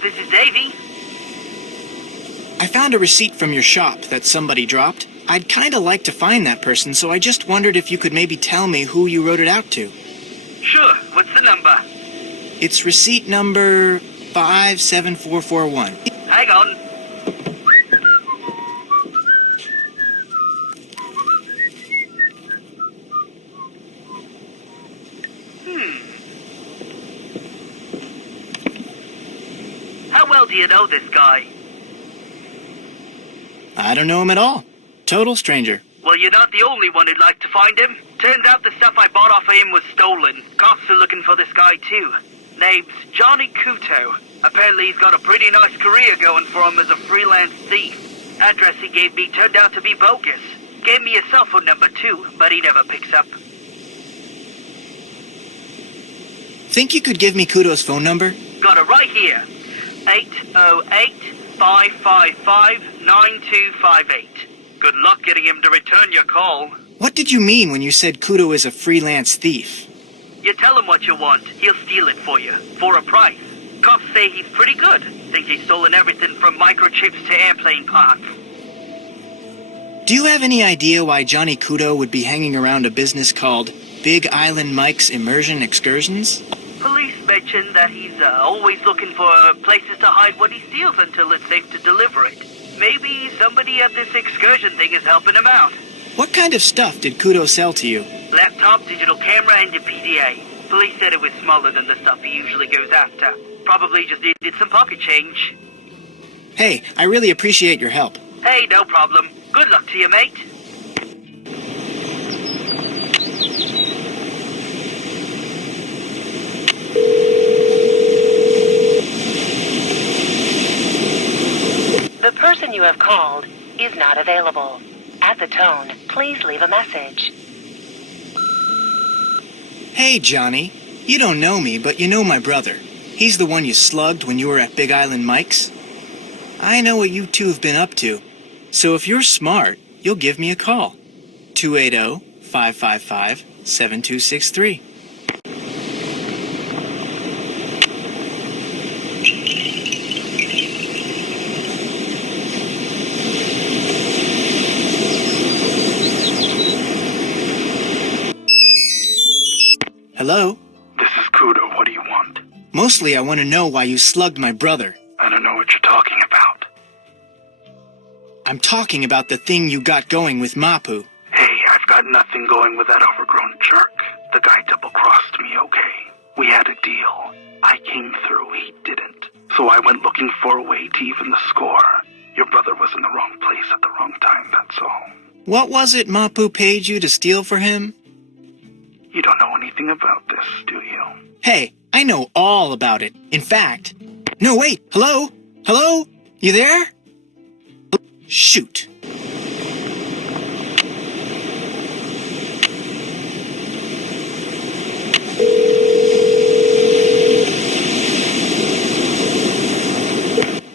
this is Davey. I found a receipt from your shop that somebody dropped. I'd kinda like to find that person, so I just wondered if you could maybe tell me who you wrote it out to. Sure, what's the number? It's receipt number 57441. Hang on. How well do you know this guy? I don't know him at all. Total stranger. Well, you're not the only one who'd like to find him. Turns out the stuff I bought off of him was stolen. Cops are looking for this guy, too. Name's Johnny Kuto. Apparently he's got a pretty nice career going for him as a freelance thief. Address he gave me turned out to be bogus. Gave me a cell phone number, too, but he never picks up. Think you could give me Kuto's phone number? Got it right here. 808-555-9258. Good luck getting him to return your call. What did you mean when you said Kuto is a freelance thief? You tell him what you want, he'll steal it for you, for a price. Cops say he's pretty good. Think he's stolen everything from microchips to airplane parts. Do you have any idea why Johnny Kuto would be hanging around a business called Big Island Mike's Immersion Excursions? Police mention that he's always looking for places to hide what he steals until it's safe to deliver it. Maybe somebody at this excursion thing is helping him out. What kind of stuff did Kuto sell to you? Laptop, digital camera, and a PDA. Police said it was smaller than the stuff he usually goes after. Probably just needed some pocket change. Hey, I really appreciate your help. Hey, no problem. Good luck to you, mate. The person you have called is not available. At the tone, please leave a message. Hey, Johnny. You don't know me, but you know my brother. He's the one you slugged when you were at Big Island Mike's. I know what you two have been up to. So if you're smart, you'll give me a call. 280-555-7263. Hello? This is Kudo. What do you want? Mostly I want to know why you slugged my brother. I don't know what you're talking about. I'm talking about the thing you got going with Mapu. Hey, I've got nothing going with that overgrown jerk. The guy double-crossed me, okay? We had a deal. I came through, he didn't. So I went looking for a way to even the score. Your brother was in the wrong place at the wrong time, that's all. What was it Mapu paid you to steal for him? You don't know anything about this, do you? Hey, I know all about it. In fact... No, wait! Hello? Hello? You there? Shoot.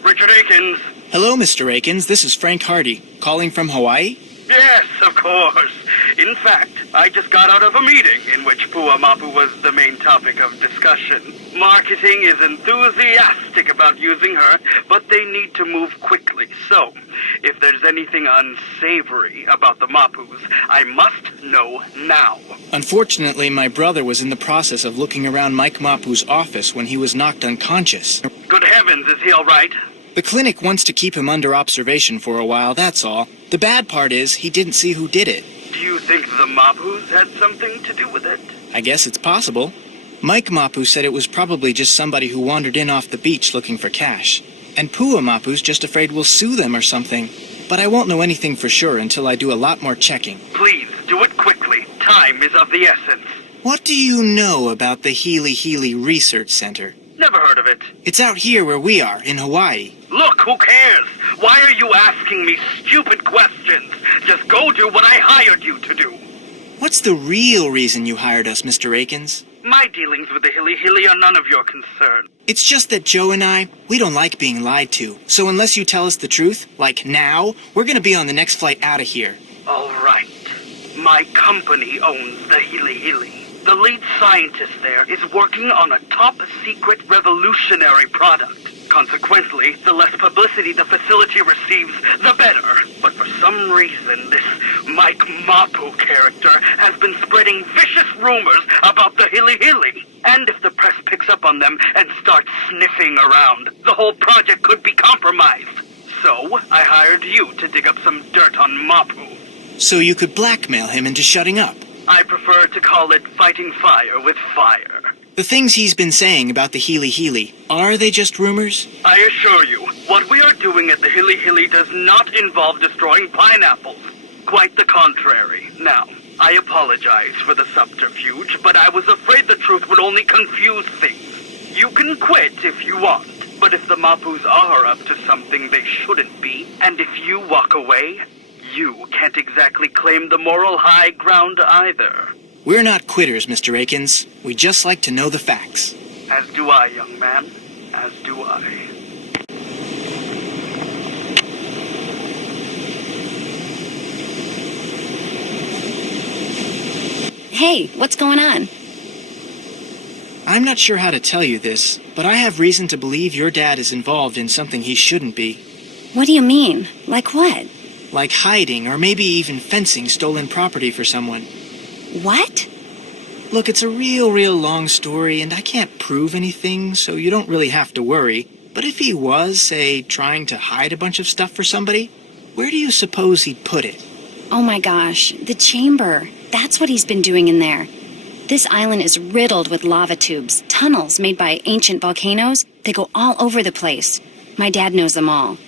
Richard Akins. Hello, Mr. Akins. This is Frank Hardy, calling from Hawaii. Yes, of course. In fact, I just got out of a meeting in which Pua Mapu was the main topic of discussion. Marketing is enthusiastic about using her, but they need to move quickly. So, if there's anything unsavory about the Mapus, I must know now. Unfortunately, my brother was in the process of looking around Mike Mapu's office when he was knocked unconscious. Good heavens, is he all right? The clinic wants to keep him under observation for a while, that's all. The bad part is, he didn't see who did it. Do you think the Mapus had something to do with it? I guess it's possible. Mike Mapu said it was probably just somebody who wandered in off the beach looking for cash. And Pua Mapu's just afraid we'll sue them or something. But I won't know anything for sure until I do a lot more checking. Please, do it quickly. Time is of the essence. What do you know about the Healy Research Center? Never heard of it. It's out here where we are, in Hawaii. Look, who cares? Why are you asking me stupid questions? Just go do what I hired you to do. What's the real reason you hired us, Mr. Akins? My dealings with the Hilly are none of your concern. It's just that Joe and we don't like being lied to. So unless you tell us the truth, like now, we're gonna be on the next flight out of here. All right. My company owns the Hilly. The lead scientist there is working on a top-secret revolutionary product Consequently, the less publicity the facility receives, the better. But for some reason, this Mike Mapu character has been spreading vicious rumors about the Hili Hili. And if the press picks up on them and starts sniffing around, the whole project could be compromised. So, I hired you to dig up some dirt on Mapu. So you could blackmail him into shutting up. I prefer to call it fighting fire with fire. The things he's been saying about the Hili Hili, are they just rumors? I assure you, what we are doing at the Hili Hili does not involve destroying pineapples. Quite the contrary. Now, I apologize for the subterfuge, but I was afraid the truth would only confuse things. You can quit if you want, but if the Mapus are up to something they shouldn't be, and if you walk away, you can't exactly claim the moral high ground either. We're not quitters, Mr. Akins. We just like to know the facts. As do I, young man. As do I. Hey, what's going on? I'm not sure how to tell you this, but I have reason to believe your dad is involved in something he shouldn't be. What do you mean? Like what? Like hiding or maybe even fencing stolen property for someone. What? Look, it's a real long story, and I can't prove anything, so you don't really have to worry. But if he was, say, trying to hide a bunch of stuff for somebody, where do you suppose he'd put it? Oh my gosh, the chamber. That's what he's been doing in there. This island is riddled with lava tubes, tunnels made by ancient volcanoes. They go all over the place. My dad knows them all.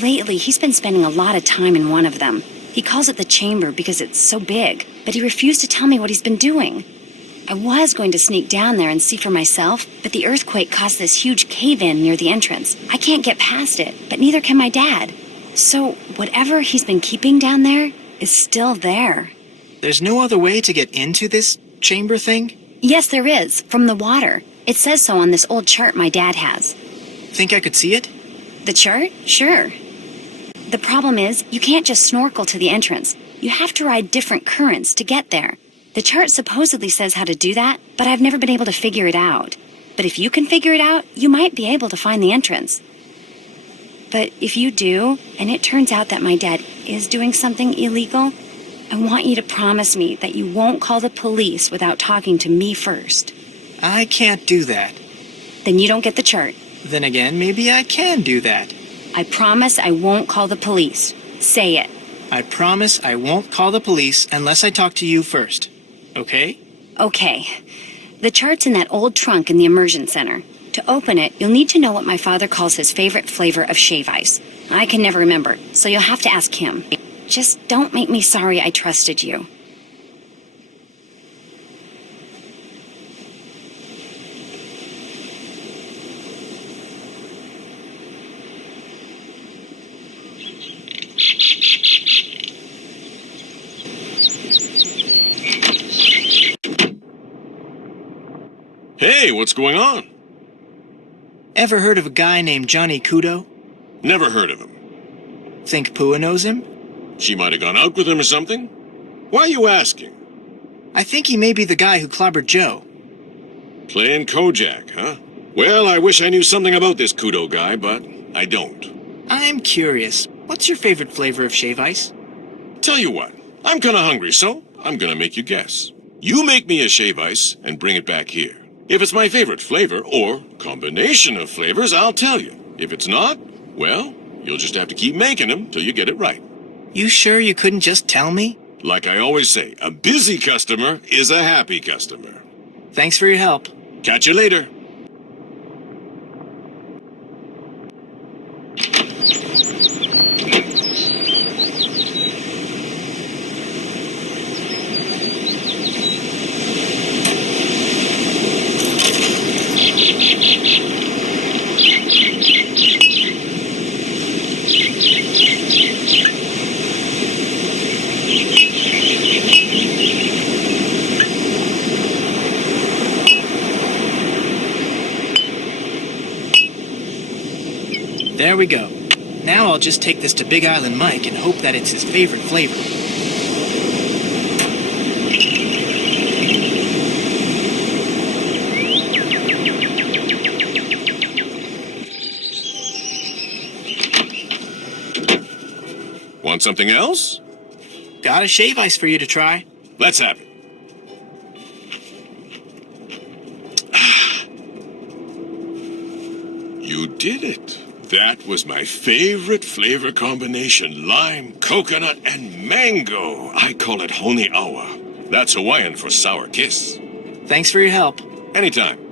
Lately, he's been spending a lot of time in one of them. He calls it the chamber because it's so big, but he refused to tell me what he's been doing. I was going to sneak down there and see for myself, but the earthquake caused this huge cave-in near the entrance. I can't get past it, but neither can my dad. So, whatever he's been keeping down there is still there. There's no other way to get into this chamber thing? Yes, there is, from the water. It says so on this old chart my dad has. Think I could see it? The chart? Sure. The problem is, you can't just snorkel to the entrance. You have to ride different currents to get there. The chart supposedly says how to do that, but I've never been able to figure it out. But if you can figure it out, you might be able to find the entrance. But if you do, and it turns out that my dad is doing something illegal, I want you to promise me that you won't call the police without talking to me first. I can't do that. Then you don't get the chart. Then again, maybe I can do that. I promise I won't call the police. Say it. I promise I won't call the police unless I talk to you first. Okay? Okay. The chart's in that old trunk in the immersion center. To open it, you'll need to know what my father calls his favorite flavor of shave ice. I can never remember, so you'll have to ask him. Just don't make me sorry I trusted you. Hey, what's going on? Ever heard of a guy named Johnny Kudo? Never heard of him. Think Pua knows him? She might have gone out with him or something. Why are you asking? I think he may be the guy who clobbered Joe. Playing Kojak, huh? Well, I wish I knew something about this Kudo guy, but I don't. I'm curious. What's your favorite flavor of shave ice? Tell you what, I'm kinda hungry, so I'm gonna make you guess. You make me a shave ice and bring it back here. If it's my favorite flavor, or combination of flavors, I'll tell you. If it's not, well, you'll just have to keep making them till you get it right. You sure you couldn't just tell me? Like I always say, a busy customer is a happy customer. Thanks for your help. Catch you later. There we go. Now I'll just take this to Big Island Mike and hope that it's his favorite flavor. Want something else? Got a shave ice for you to try. Let's have it. You did it. That was my favorite flavor combination. Lime, coconut, and mango. I call it hone awa. That's Hawaiian for sour kiss. Thanks for your help. Anytime.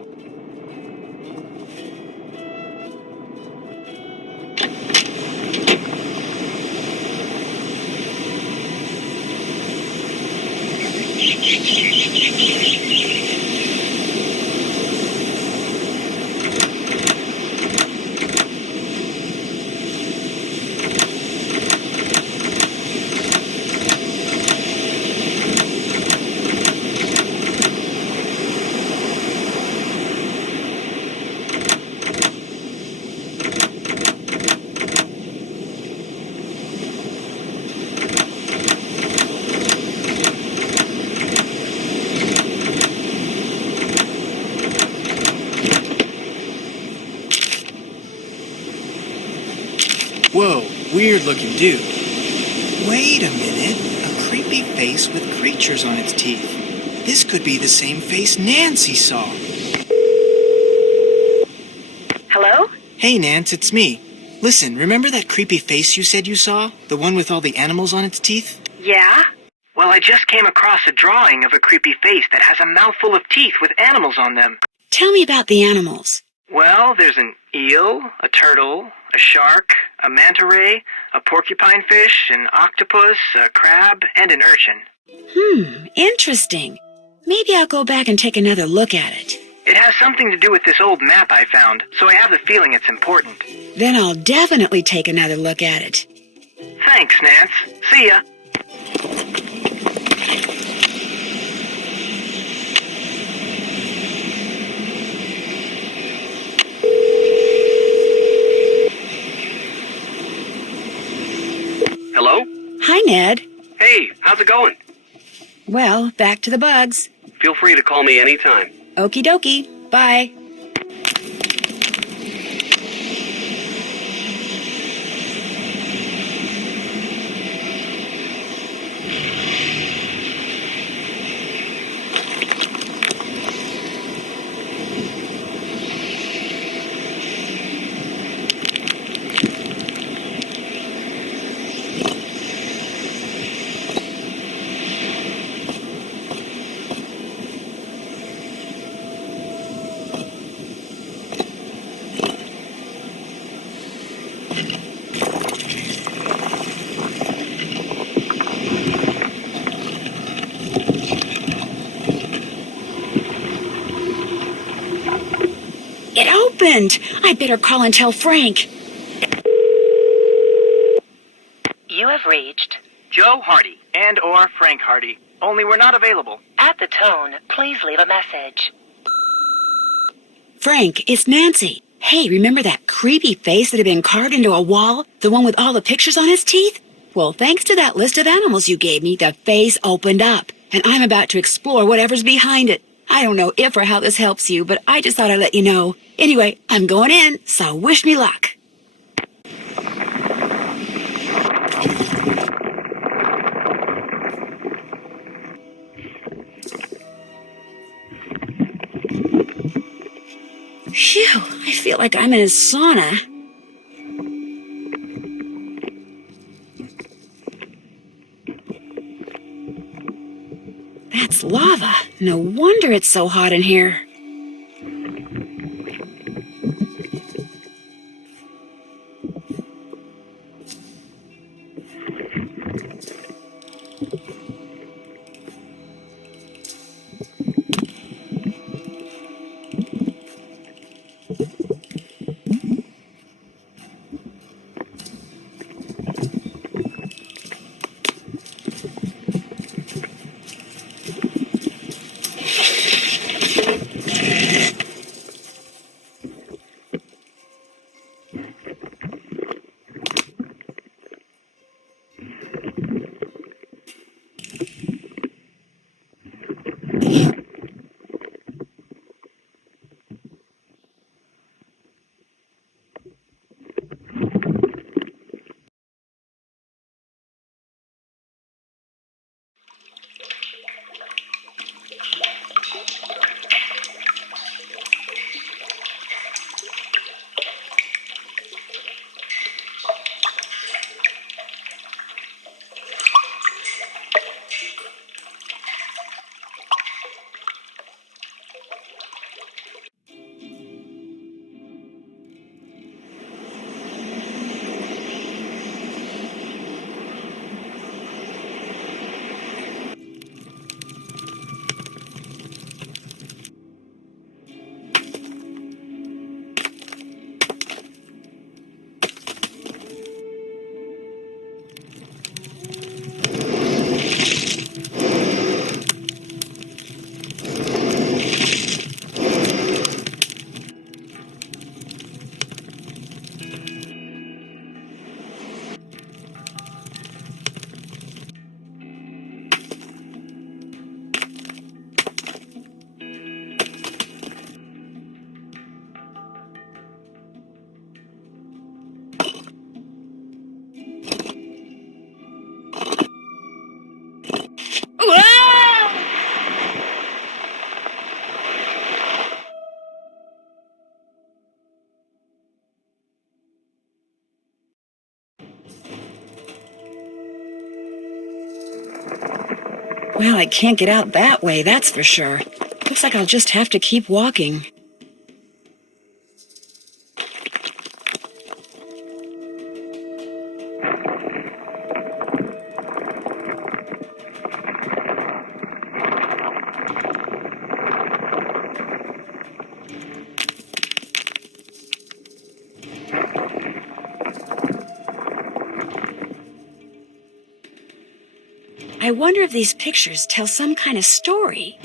Whoa, weird looking dude. Wait a minute. A creepy face with creatures on its teeth. This could be the same face Nancy saw. Hello? Hey, Nance, it's me. Listen, remember that creepy face you said you saw? The one with all the animals on its teeth? Yeah? Well, I just came across a drawing of a creepy face that has a mouthful of teeth with animals on them. Tell me about the animals. Well, there's an eel, a turtle, a shark, a manta ray, a porcupine fish, an octopus, a crab, and an urchin. Interesting. Maybe I'll go back and take another look at it. It has something to do with this old map I found, so I have the feeling it's important. Then I'll definitely take another look at it. Thanks, Nance. See ya. Hello? Hi, Ned. Hey, how's it going? Well, back to the bugs. Feel free to call me anytime. Okie dokie. Bye. It opened. I better call and tell Frank. You have reached. Joe Hardy and or Frank Hardy. Only we're not available. At the tone, please leave a message. Frank, it's Nancy. Hey, remember that creepy face that had been carved into a wall? The one with all the pictures on its teeth? Well, thanks to that list of animals you gave me, the face opened up. And I'm about to explore whatever's behind it. I don't know if or how this helps you, but I just thought I'd let you know. Anyway, I'm going in, so wish me luck. Phew, I feel like I'm in a sauna. That's lava. No wonder it's so hot in here. Well, I can't get out that way, that's for sure. Looks like I'll just have to keep walking. I wonder if these pictures tell some kind of story.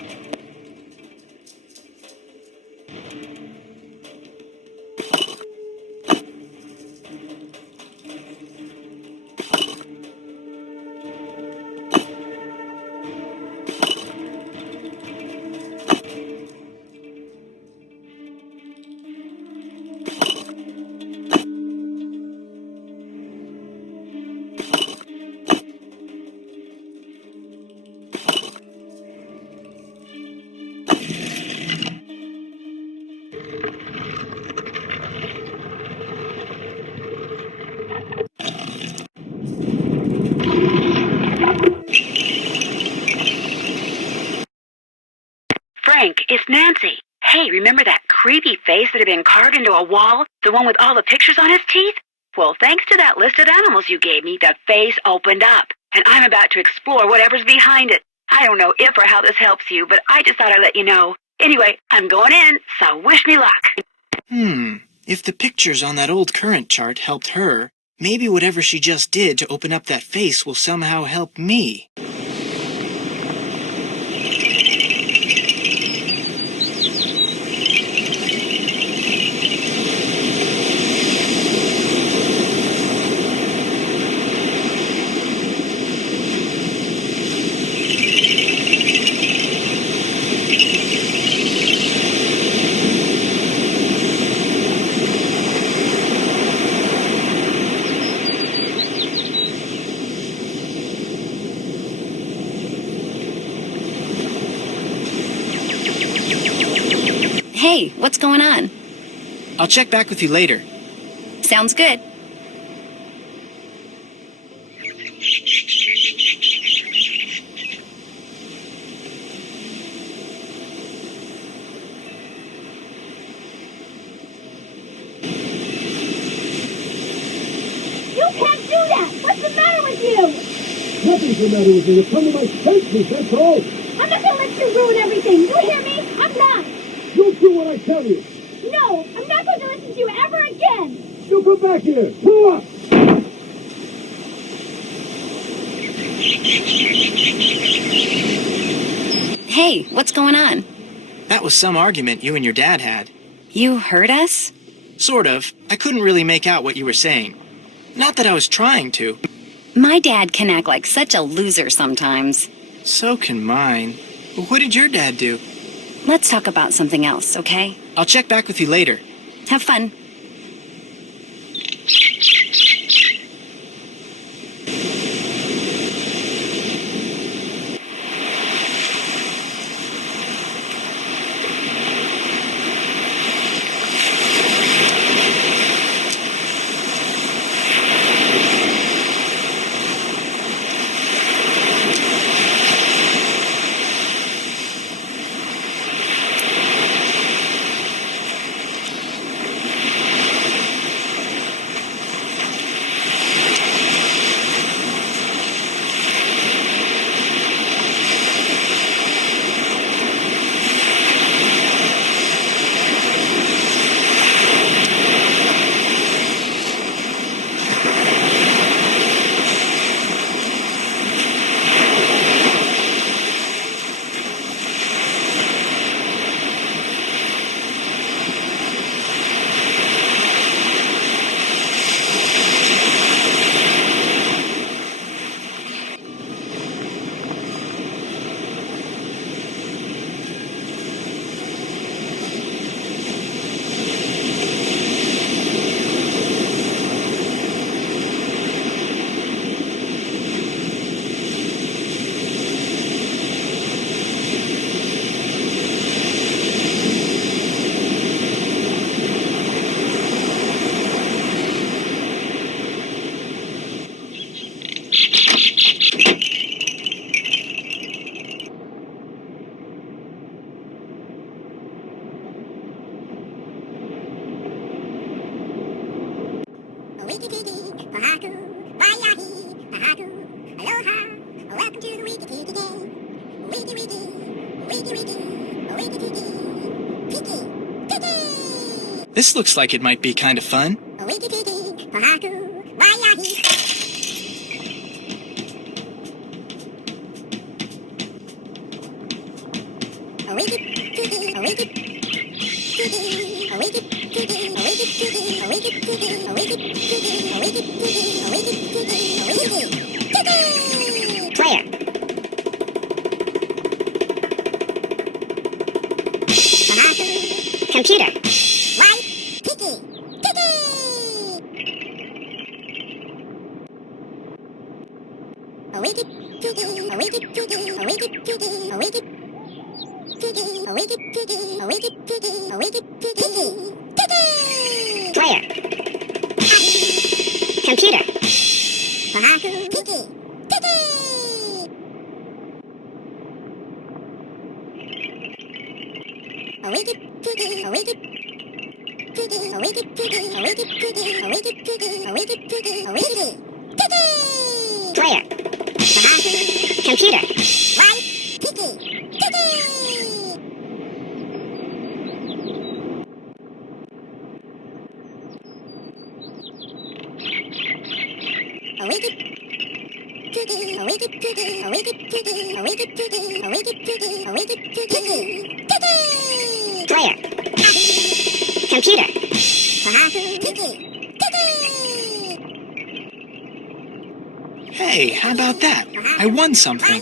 Frank, it's Nancy. Hey, remember that creepy face that had been carved into a wall? The one with all the pictures on his teeth? Well, thanks to that list of animals you gave me, the face opened up, and I'm about to explore whatever's behind it. I don't know if or how this helps you, but I just thought I'd let you know. Anyway, I'm going in, so wish me luck. If the pictures on that old current chart helped her, maybe whatever she just did to open up that face will somehow help me. Hey, what's going on? I'll check back with you later. Sounds good. You can't do that! What's the matter with you? Nothing's the matter with me. You've come to my senses, that's all. I'm not gonna let you ruin everything. You hear me? I'm not. You'll do what I tell you. No, I'm not going to listen to you ever again. You come back here. Pull up. Hey, what's going on? That was some argument you and your dad had. You heard us? Sort of. I couldn't really make out what you were saying. Not that I was trying to. My dad can act like such a loser sometimes. So can mine. What did your dad do? Let's talk about something else, okay? I'll check back with you later. Have fun. This looks like it might be kind of fun. Player. Computer. Player. Computer. Player. Computer. Player. Computer. Hey, how about that? I won something.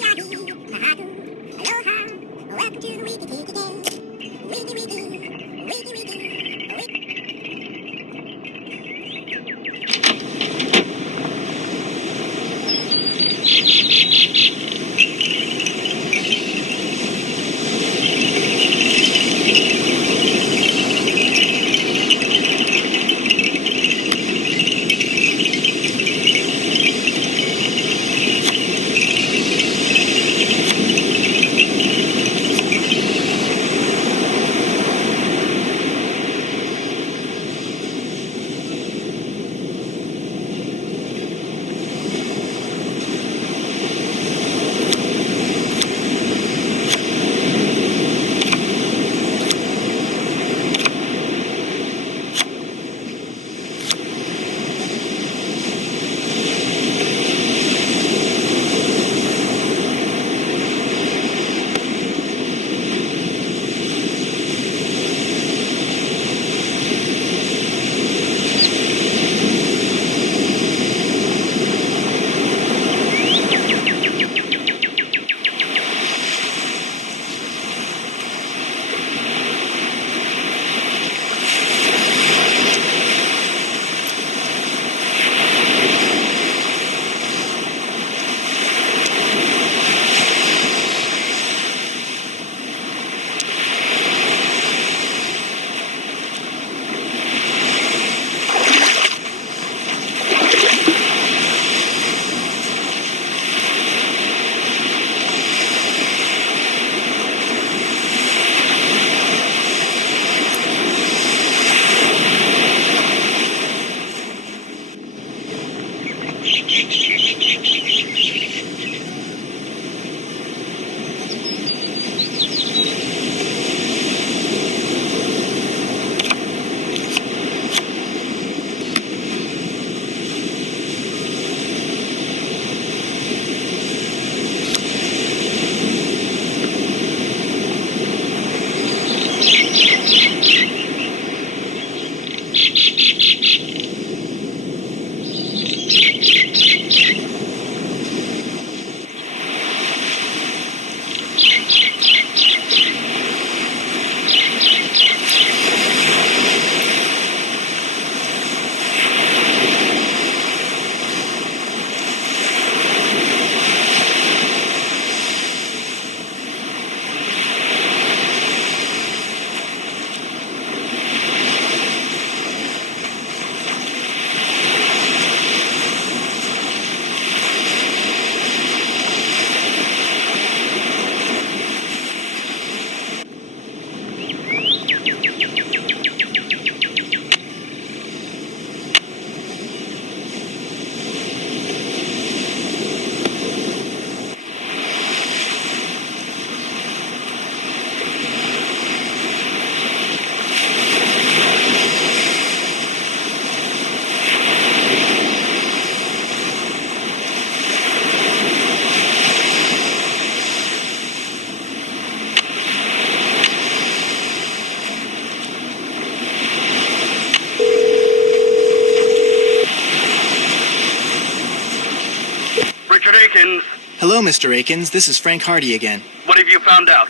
Hello, Mr. Akins. This is Frank Hardy again. What have you found out?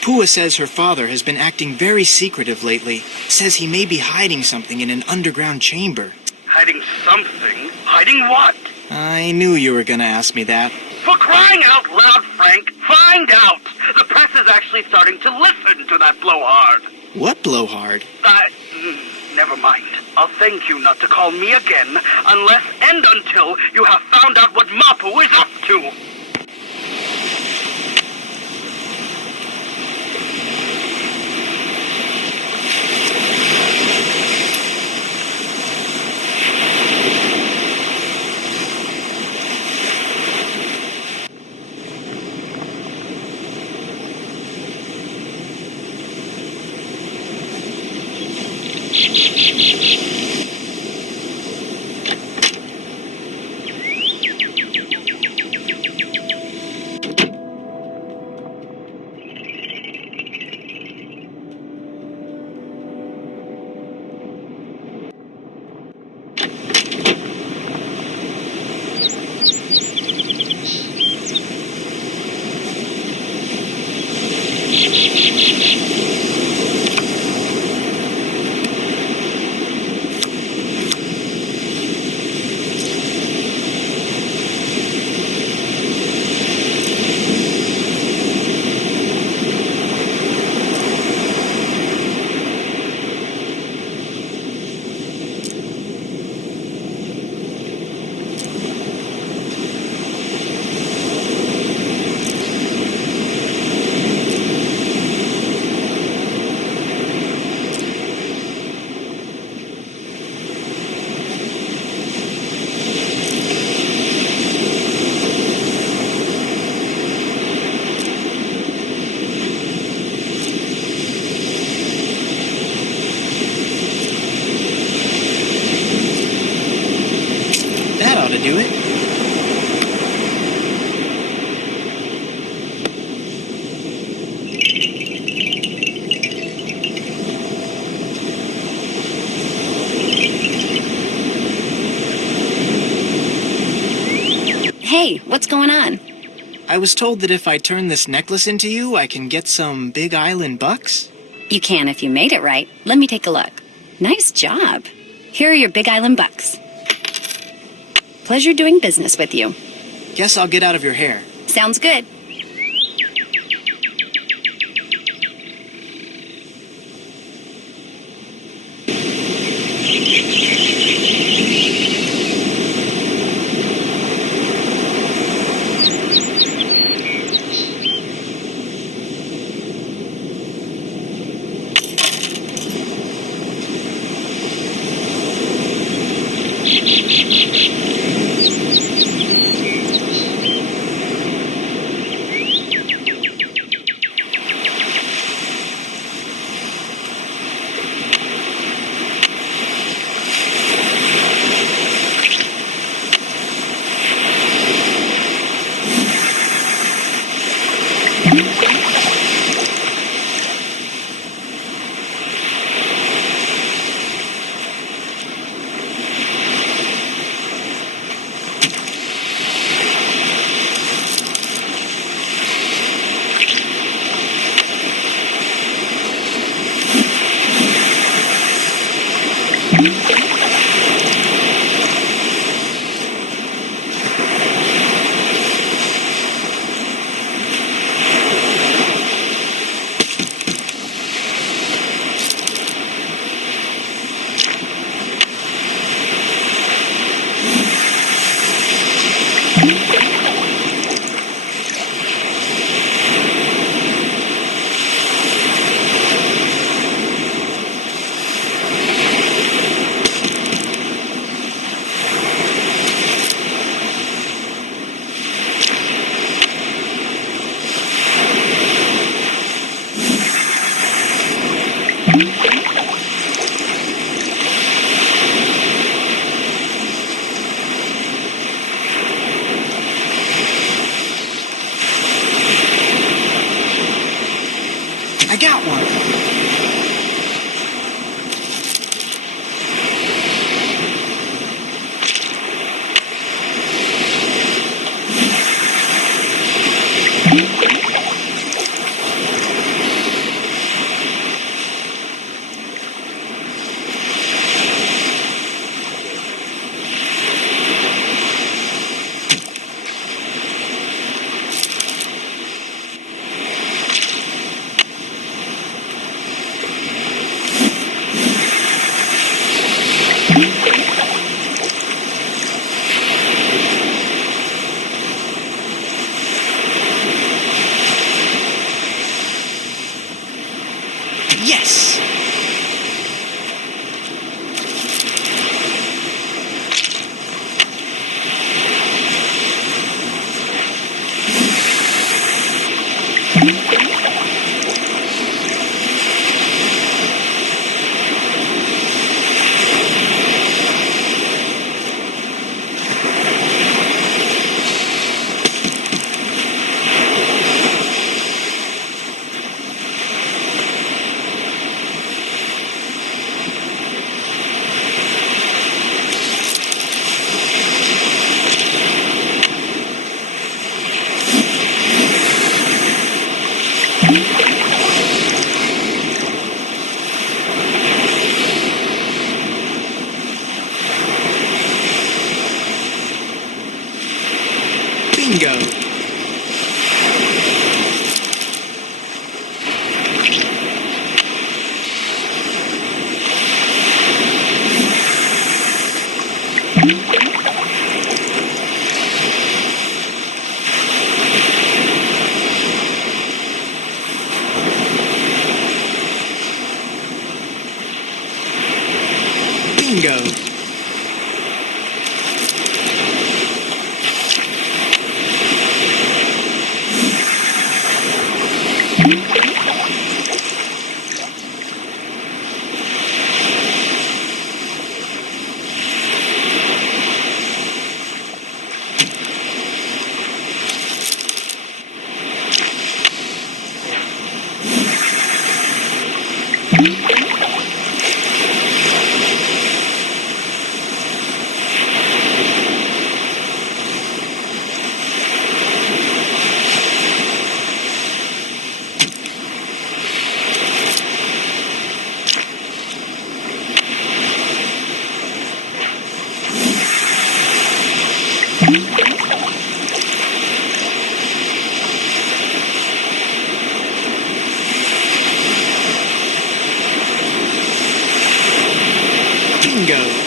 Pua says her father has been acting very secretive lately. Says he may be hiding something in an underground chamber. Hiding something? Hiding what? I knew you were gonna ask me that. For crying out loud, Frank, find out! The press is actually starting to listen to that blowhard. What blowhard? Never mind. I'll thank you not to call me again unless and until you have found out what Mapu is up to. Do it? Hey, what's going on? I was told that if I turn this necklace into you, I can get some Big Island bucks. You can if you made it right. Let me take a look. Nice job. Here are your Big Island bucks. Pleasure doing business with you. Guess I'll get out of your hair. Sounds good. I got one. Yes! Bingo! Bingo! Bingo!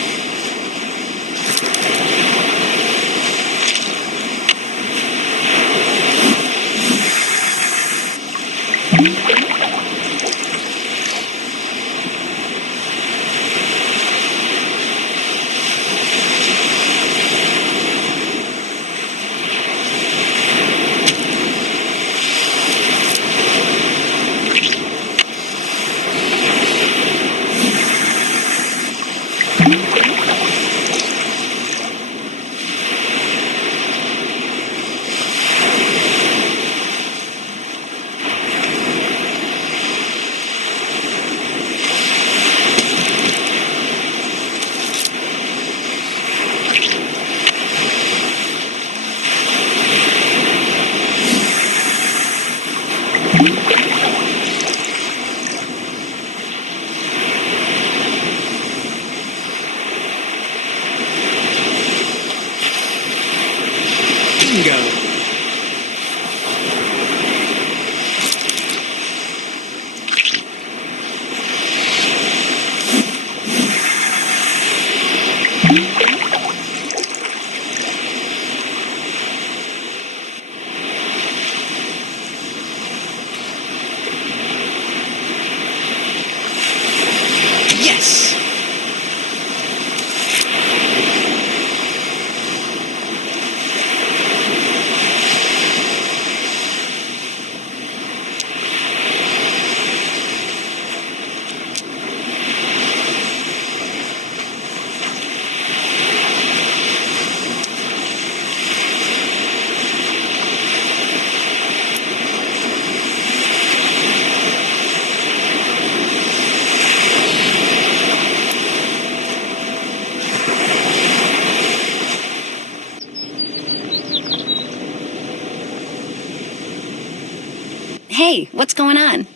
Bingo! Yes! Hey, what's going on?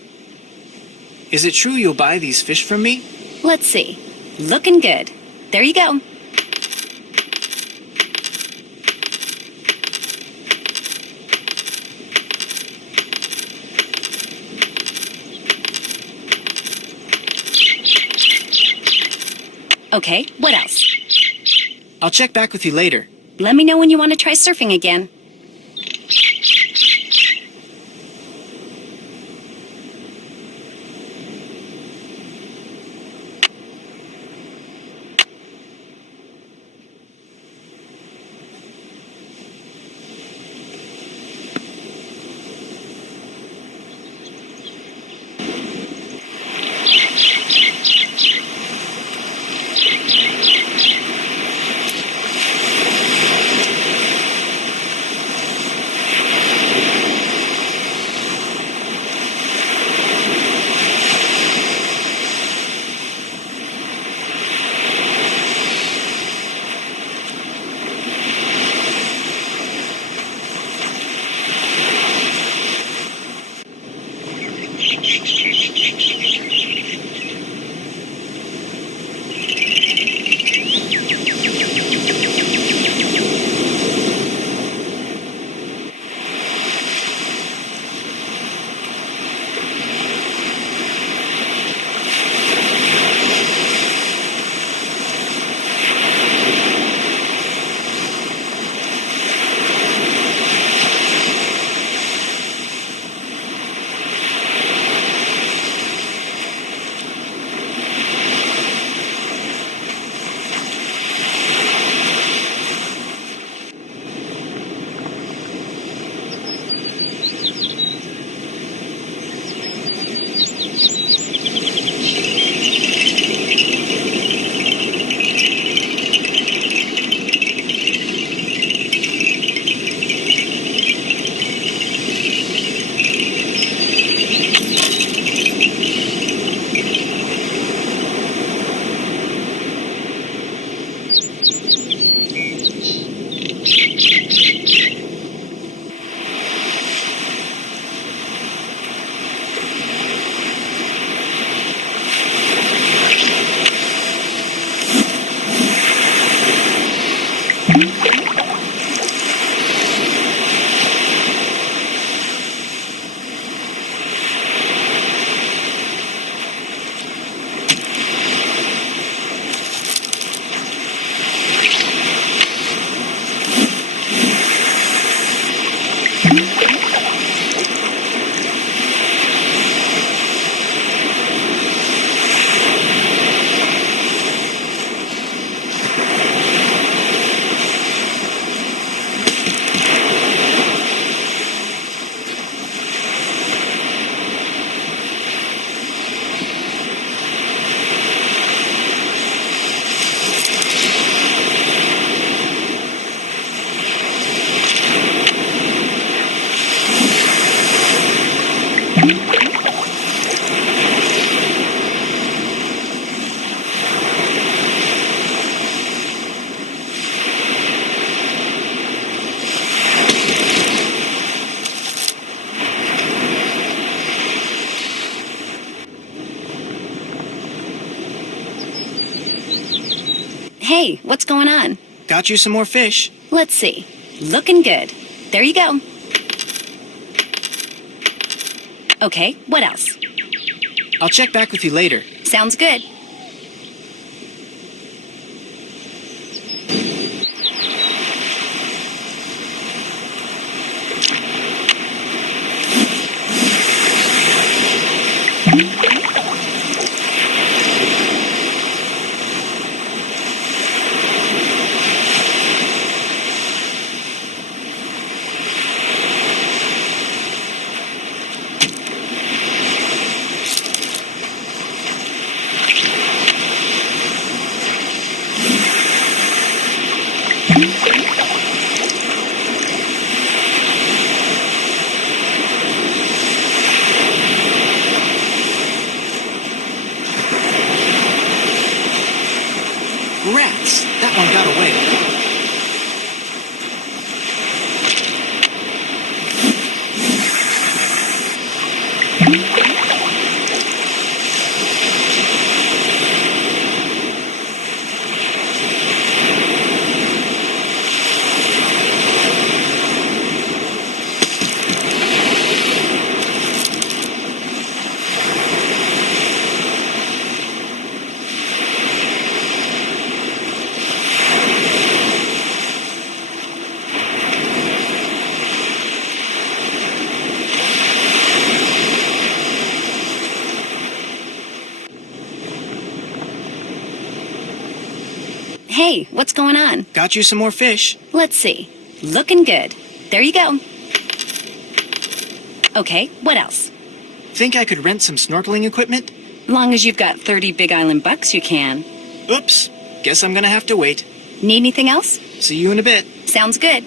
Is it true you'll buy these fish from me? Let's see. Looking good. There you go. Okay, what else? I'll check back with you later. Let me know when you want to try surfing again. Hey, what's going on? Got you some more fish. Let's see. Looking good. There you go. Okay, what else? I'll check back with you later. Sounds good. Rats! That one got away. Hey, what's going on? Got you some more fish. Let's see. Looking good. There you go. Okay, what else? Think I could rent some snorkeling equipment? Long as you've got 30 Big Island bucks, you can. Oops. Guess I'm gonna have to wait. Need anything else? See you in a bit. Sounds good.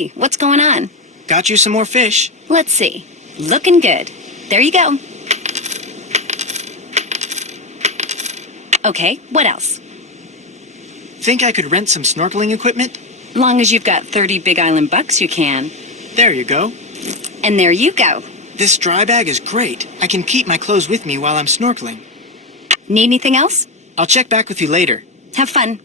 Hey, what's going on? Got you some more fish. Let's see. Looking good. There you go. Okay, what else? Think I could rent some snorkeling equipment? Long as you've got 30 Big Island bucks, you can. There you go. And there you go. This dry bag is great. I can keep my clothes with me while I'm snorkeling. Need anything else? I'll check back with you later. Have fun.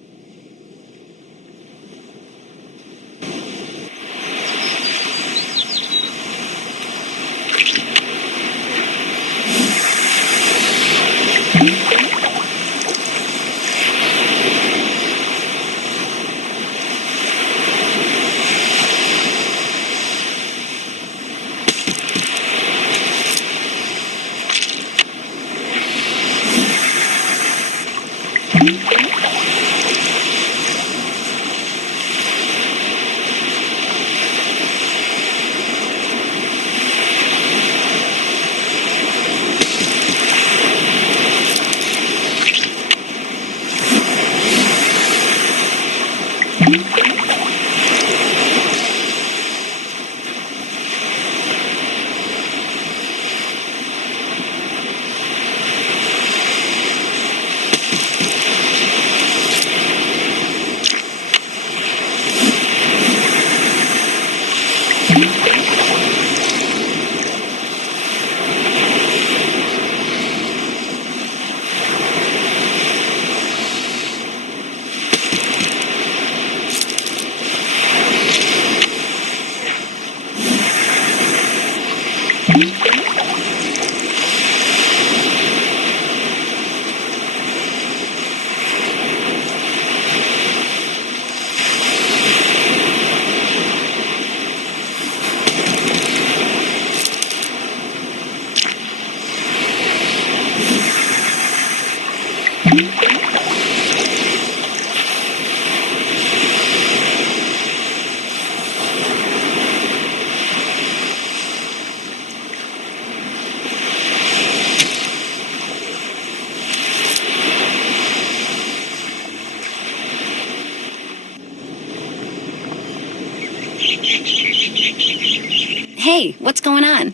Hey, what's going on?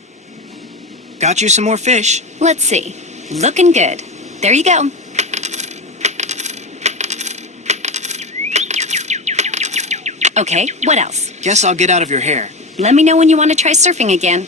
Got you some more fish. Let's see. Looking good. There you go. Okay, what else? Guess I'll get out of your hair. Let me know when you want to try surfing again.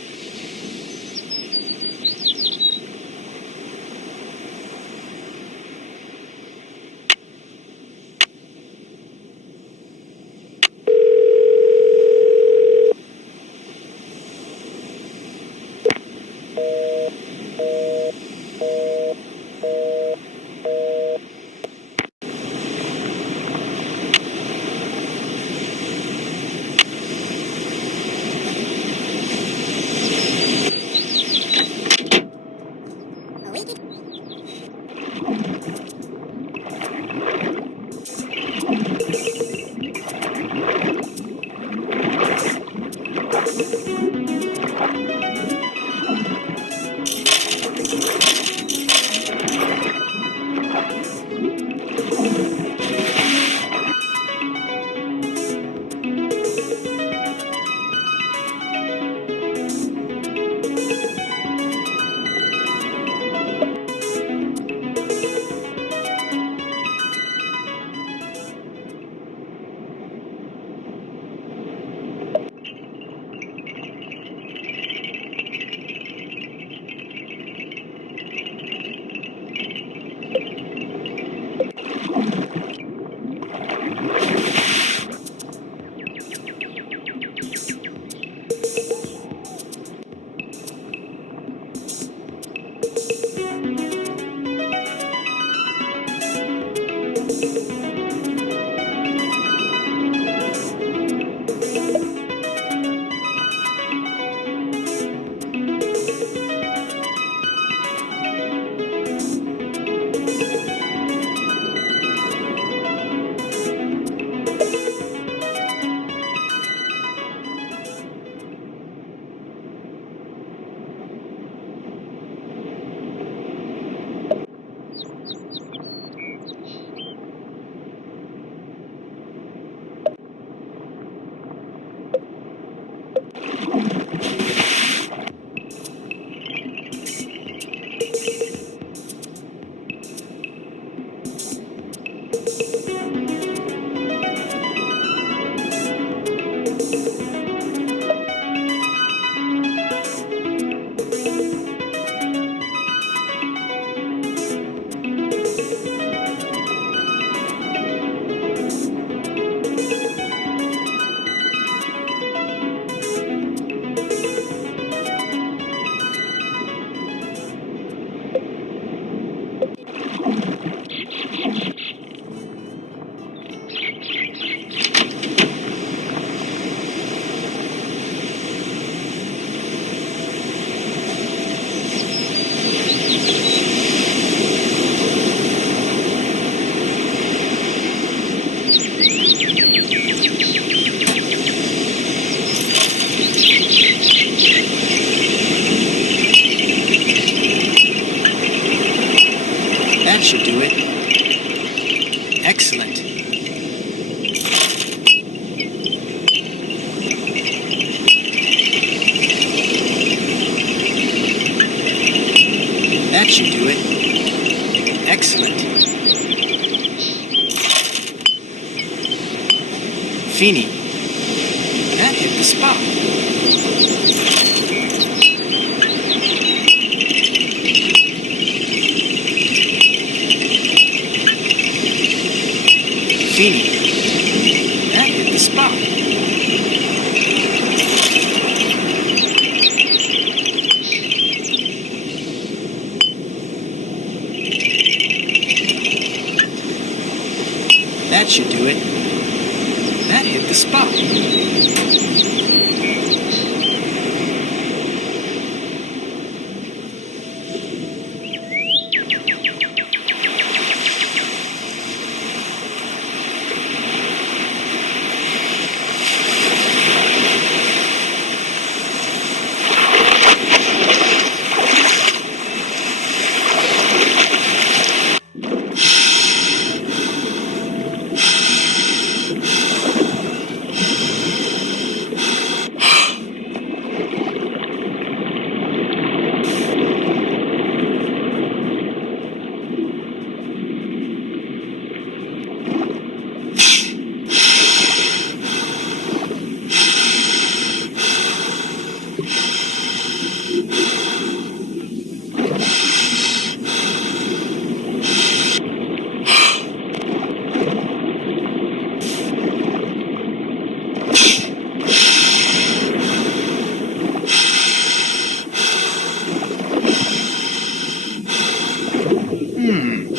Should do it. Excellent. That should do it. Excellent. Feeny. That hit the spot. Feeny. That hit the spot. That should do it. That hit the spot.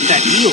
That eel.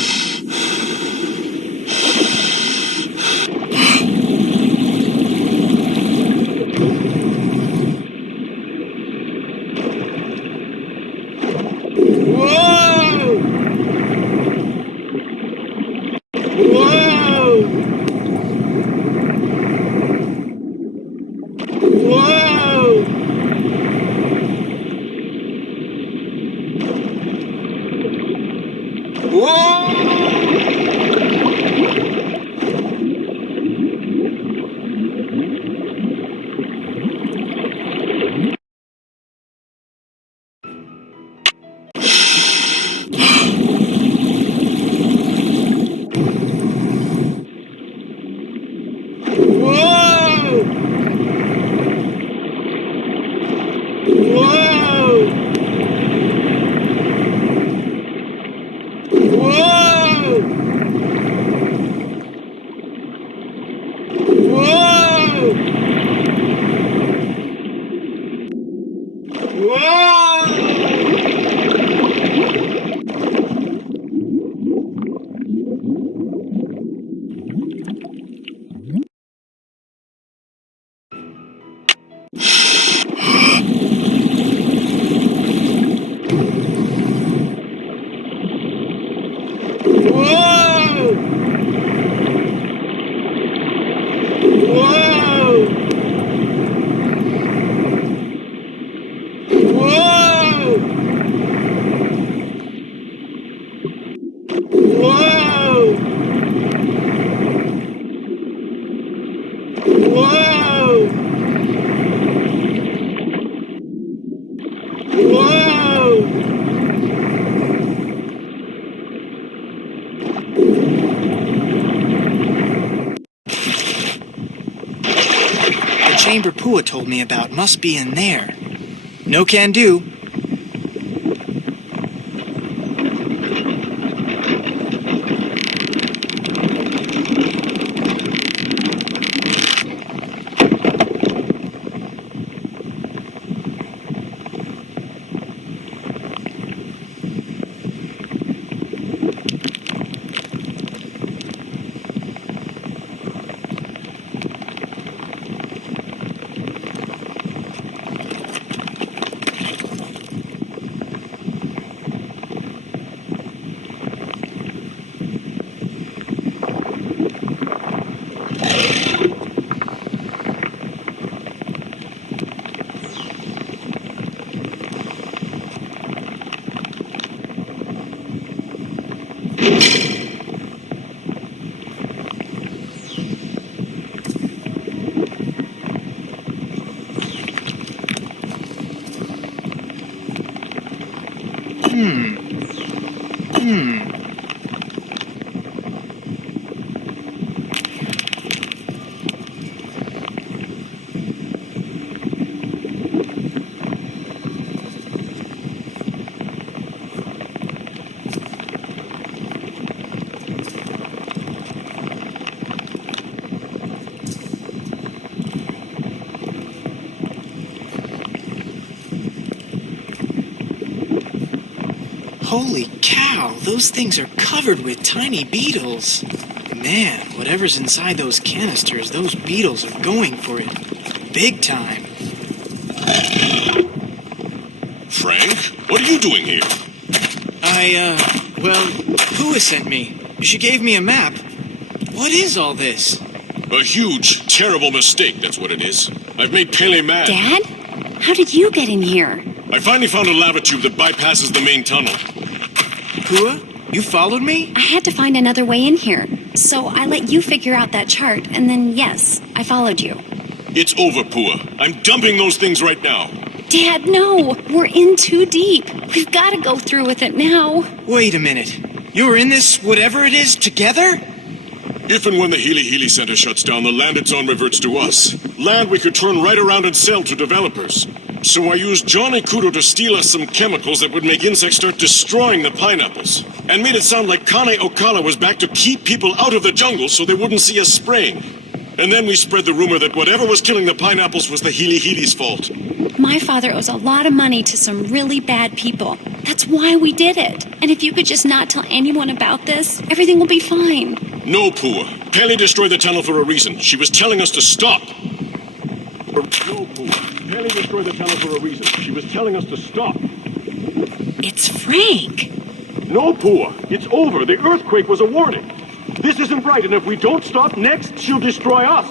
Whoa! The chamber Pua told me about must be in there. No can do. Holy cow, those things are covered with tiny beetles. Man, whatever's inside those canisters, those beetles are going for it. Big time. Frank, what are you doing here? Well, Pua sent me. She gave me a map. What is all this? A huge, terrible mistake, that's what it is. I've made Pele mad. Dad? How did you get in here? I finally found a lava tube that bypasses the main tunnel. Pua, you followed me? I had to find another way in here. So I let you figure out that chart, and then, yes, I followed you. It's over, Pua. I'm dumping those things right now. Dad, no! We're in too deep. We've got to go through with it now. Wait a minute. You're in this whatever it is together? If and when the Healy Healy Center shuts down, the land it's on reverts to us. Land we could turn right around and sell to developers. So I used Johnny Kudo to steal us some chemicals that would make insects start destroying the pineapples. And made it sound like Kāne Ōkala was back to keep people out of the jungle so they wouldn't see us spraying. And then we spread the rumor that whatever was killing the pineapples was the Healy Healy's fault. My father owes a lot of money to some really bad people. That's why we did it. And if you could just not tell anyone about this, everything will be fine. No, Pua. Pele destroyed the tunnel for a reason. She was telling us to stop. No, Pua. Pele destroyed the tunnel for a reason. She was telling us to stop. It's Frank. No, Pua. It's over. The earthquake was a warning. This isn't right, and if we don't stop next, she'll destroy us.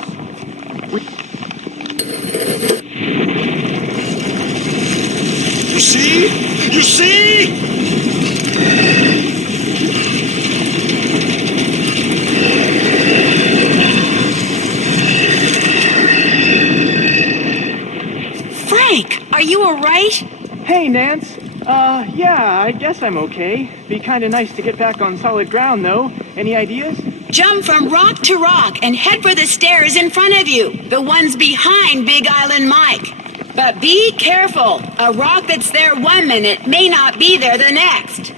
You see? You see? Frank, are you all right? Hey, Nance. Yeah, I guess I'm okay. Be kinda nice to get back on solid ground, though. Any ideas? Jump from rock to rock and head for the stairs in front of you. The ones behind Big Island Mike. But be careful. A rock that's there 1 minute may not be there the next.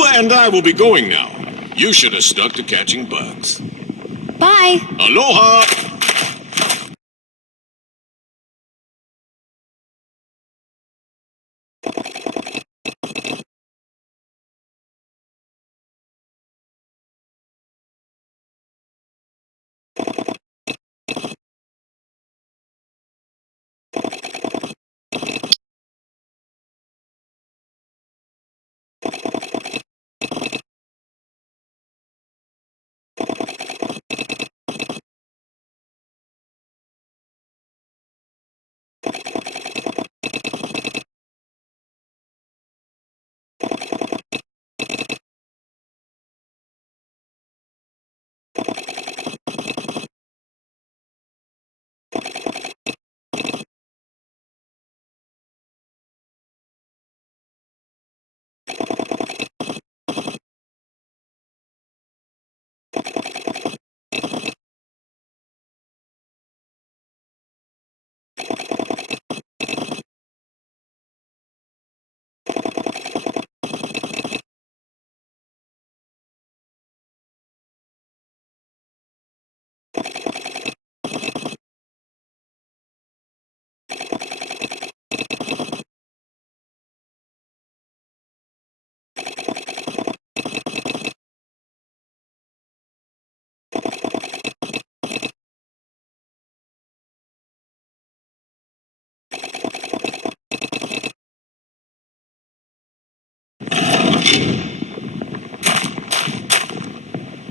Pua and I will be going now. You should have stuck to catching bugs. Bye. Aloha!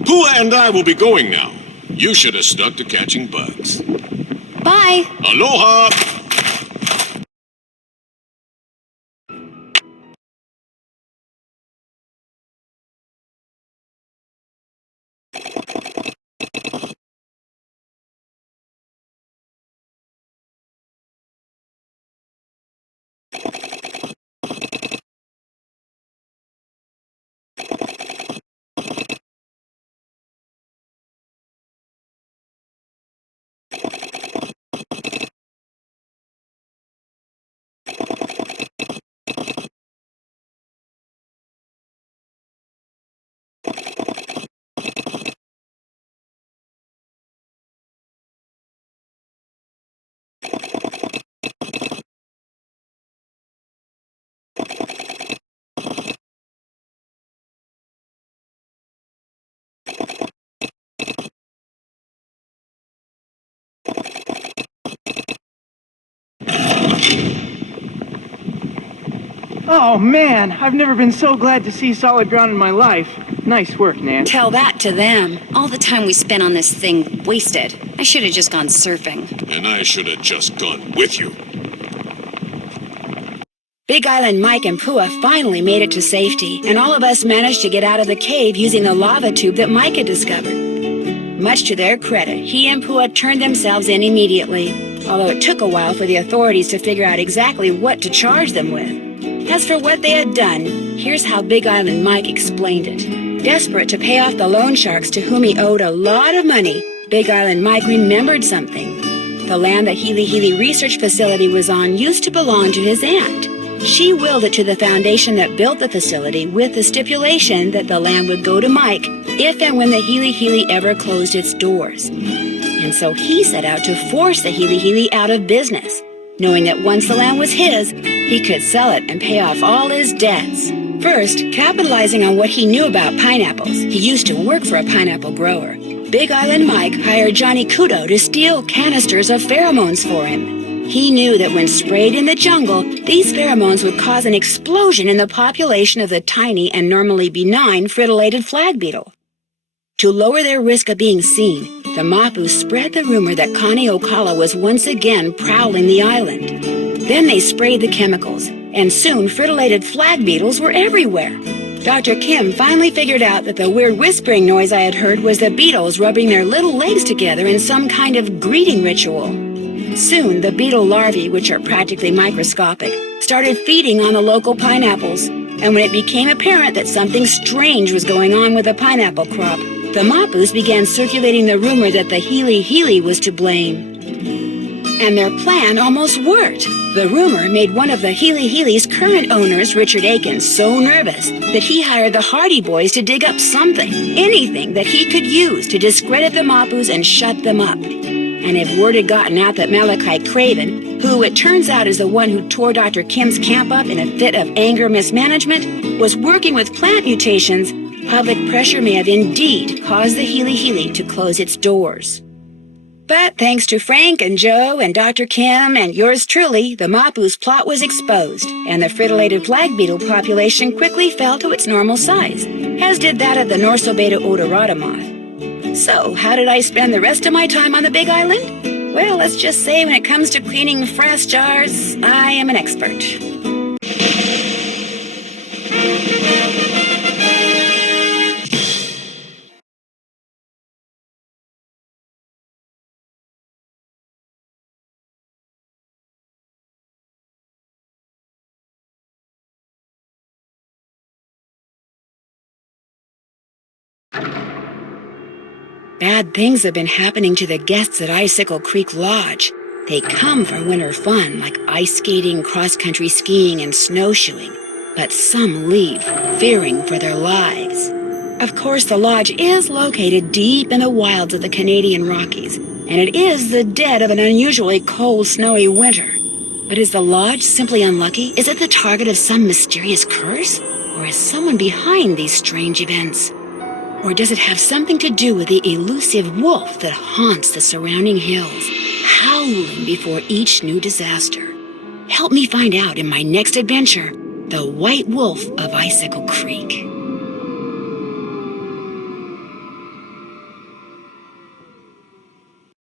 Pua and I will be going now. You should have stuck to catching bugs. Bye. Aloha! Oh man, I've never been so glad to see solid ground in my life. Nice work, Nan. Tell that to them. All the time we spent on this thing wasted. I should have just gone surfing. And I should have just gone with you. Big Island Mike and Pua finally made it to safety, and all of us managed to get out of the cave using the lava tube that Mike had discovered. Much to their credit, he and Pua turned themselves in immediately, although it took a while for the authorities to figure out exactly what to charge them with. As for what they had done, here's how Big Island Mike explained it. Desperate to pay off the loan sharks to whom he owed a lot of money, Big Island Mike remembered something. The land the Healy Healy Research Facility was on used to belong to his aunt. She willed it to the foundation that built the facility with the stipulation that the land would go to Mike if and when the Healy Healy ever closed its doors. And so he set out to force the Healy Healy out of business, knowing that once the land was his, he could sell it and pay off all his debts. First, capitalizing on what he knew about pineapples, he used to work for a pineapple grower. Big Island Mike hired Johnny Kudo to steal canisters of pheromones for him. He knew that when sprayed in the jungle, these pheromones would cause an explosion in the population of the tiny and normally benign fritillated flag beetle. To lower their risk of being seen, the Mapu spread the rumor that Kāne Ōkala was once again prowling the island. Then they sprayed the chemicals, and soon fritillated flag beetles were everywhere. Dr. Kim finally figured out that the weird whispering noise I had heard was the beetles rubbing their little legs together in some kind of greeting ritual. Soon, the beetle larvae, which are practically microscopic, started feeding on the local pineapples, and when it became apparent that something strange was going on with the pineapple crop, the Mapus began circulating the rumor that the Healy Healy was to blame. And their plan almost worked. The rumor made one of the Healy Healy's current owners, Richard Aiken, so nervous that he hired the Hardy Boys to dig up something, anything that he could use to discredit the Mapus and shut them up. And if word had gotten out that Malachi Craven, who it turns out is the one who tore Dr. Kim's camp up in a fit of anger mismanagement, was working with plant mutations, public pressure may have indeed caused the Healy Healy to close its doors. But thanks to Frank and Joe and Dr. Kim and yours truly, the Mapu's plot was exposed, and the frittulated flag beetle population quickly fell to its normal size, as did that of the Norsobeta odorata moth. So, how did I spend the rest of my time on the Big Island? Well, let's just say when it comes to cleaning fresh jars, I am an expert. Bad things have been happening to the guests at Icicle Creek Lodge. They come for winter fun, like ice skating, cross-country skiing, and snowshoeing. But some leave, fearing for their lives. Of course, the lodge is located deep in the wilds of the Canadian Rockies, and it is the dead of an unusually cold, snowy winter. But is the lodge simply unlucky? Is it the target of some mysterious curse? Or is someone behind these strange events? Or does it have something to do with the elusive wolf that haunts the surrounding hills, howling before each new disaster? Help me find out in my next adventure, The White Wolf of Icicle Creek.